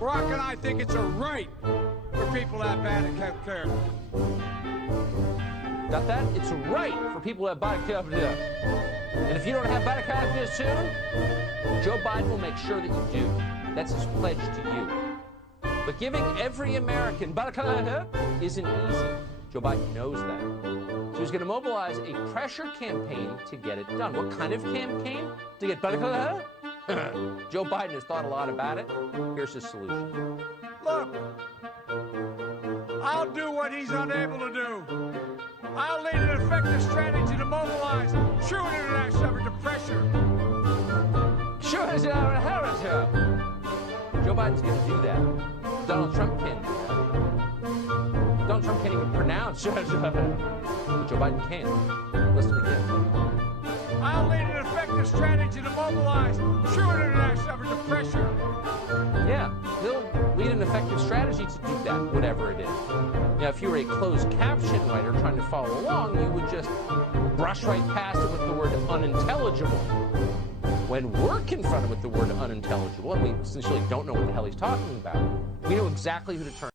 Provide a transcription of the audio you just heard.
Barack and I think it's a right for people to have bad health care. Got that? It's a right for people to have bad health care. And if you don't have bad health care soon, Joe Biden will make sure that you do. That's his pledge to you. But giving every American bad health care isn't easy. Joe Biden knows that. So he's going to mobilize a pressure campaign to get it done. What kind of campaign? To get bad health care? Joe Biden has thought a lot about it. Here's his solution. Look, I'll do what he's unable to do. I'll lead an effective strategy to mobilize true international effort to pressure. Sure as Joe Biden's going to do that. Donald Trump can't do that. Donald Trump can't even pronounce but Joe Biden can. Listen again. I'll lead an effective strategy to mobilize true international effort to pressure. Yeah, he'll lead an effective strategy to do that, whatever it is. Now, if you were a closed caption writer trying to follow along, you would just brush right past it with the word unintelligible. When we're confronted with the word unintelligible, and we essentially don't know what the hell he's talking about, we know exactly who to turn